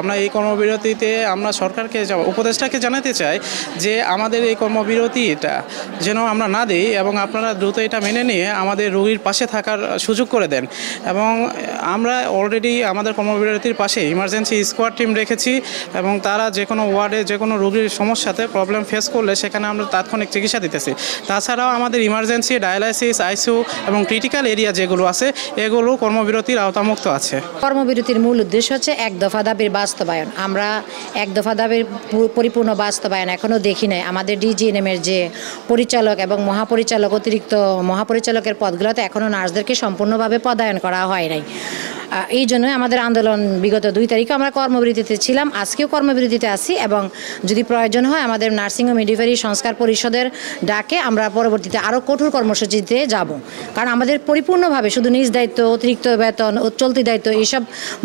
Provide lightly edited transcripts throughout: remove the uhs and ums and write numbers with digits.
আমরা এই কর্মবিরতিতে আমরা সরকারকে উপদেষ্টাকে জানাতে চাই যে আমাদের এই কর্মবিরতিটা যেন আমরা না দিই এবং আপনারা দ্রুত এটা মেনে নিয়ে আমাদের রোগীর পাশে থাকার সুযোগ করে দেন। এবং আমরা অলরেডি আমাদের কর্মবিরতির পাশে ইমার্জেন্সি স্কোয়াড টিম রেখেছি এবং তারা যে কোনো ওয়ার্ডে যে কোনো রোগীর সমস্যাতে প্রবলেম ফেস করলে সেখানে আমরা তাৎক্ষণিক চিকিৎসা দিতেছি। তাছাড়াও আমাদের ইমার্জেন্সি, ডায়ালাইসিস, আইসিইউ এবং ক্রিটিক্যাল এরিয়া যেগুলো আছে এগুলো কর্মবিরতির আওতামুক্ত আছে। কর্মবিরতির মূল উদ্দেশ্য হচ্ছে এক দফা দাবির বাস্তবায়ন। আমরা এক দফা দাবির পরিপূর্ণ বাস্তবায়ন এখনও দেখি নাই। আমাদের ডিজিএনএমের যে পরিচালক এবং মহাপরিচালক, অতিরিক্ত মহাপরিচালকের পদগুলোতে এখনও নার্সদেরকে সম্পূর্ণভাবে পদায়ন করা হয় নাই। এই জন্য আমাদের আন্দোলন বিগত 2 তারিখে আমরা কর্মবিরতিতে ছিলাম, আজকেও কর্মবিরতিতে আছি এবং যদি প্রয়োজন হয় আমাদের নার্সিং ও মিডওয়াইফারি সংস্কার পরিষদের ডাকে আমরা পরবর্তীতে আরও কঠোর কর্মসূচিতে যাব। কারণ আমাদের পরিপূর্ণভাবে শুধু নিজ দায়িত্ব, অতিরিক্ত বেতন, চলতি দায়িত্ব এইসব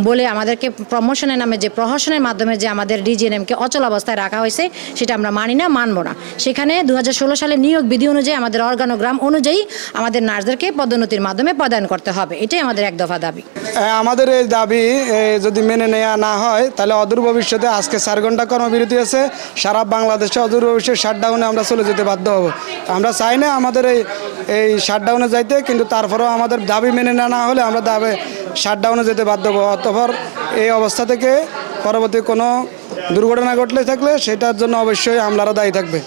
বলে আমাদেরকে প্রমোশনের নামে যে প্রহসনের মাধ্যমে যে আমাদের ডিজিএনএমকে অচল অবস্থায় রাখা হয়েছে সেটা আমরা মানি না, মানব না। সেখানে 2016 সালের নিয়োগ বিধি অনুযায়ী আমাদের অর্গানোগ্রাম অনুযায়ী আমাদের নার্সদেরকে পদোন্নতির মাধ্যমে পদায়ন করতে হবে। এটাই আমাদের এক দফা দাবি। আমাদের এই দাবি যদি মেনে নেওয়া না হয় তাহলে অদূর ভবিষ্যতে আজকে 4 ঘন্টা কর্মবিরতি আছে, সারা বাংলাদেশে অদূর ভবিষ্যতে শাটডাউনে আমরা চলে যেতে বাধ্য হব। আমরা চাই না আমাদের এই শাটডাউনে যাইতে, কিন্তু তারপরেও আমাদের দাবি মেনে নেওয়া না হলে আমরা দাবি শাটডাউনে যেতে বাধ্য হব। অতঃপর এই অবস্থা থেকে পরবর্তী কোনো দুর্ঘটনা ঘটলে থাকলে সেটার জন্য অবশ্যই আমলারা দায়ী থাকবে।